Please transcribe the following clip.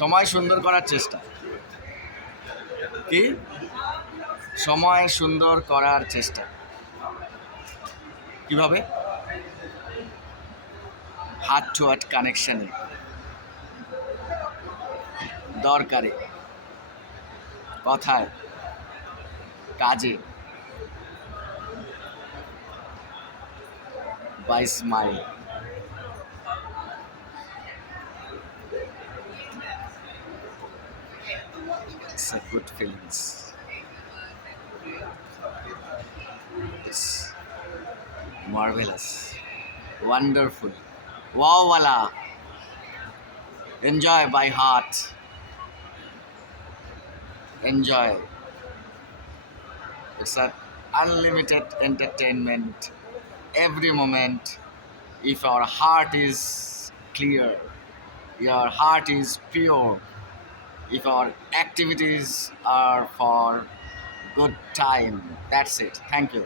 সময় সুন্দর করার চেষ্টা। কি? সময় সুন্দর করার চেষ্টা কিভাবে? হার্ট টু হার্ট কানেকশনে, দরকারে, কথায়, কাজে, by smile. It's a good feelings. It's marvelous, wonderful, wow wala. Enjoy by heart. Enjoy. It's an unlimited entertainment every moment. If our heart is clear, your heart is pure, if our activities are for good time, that's it. Thank you.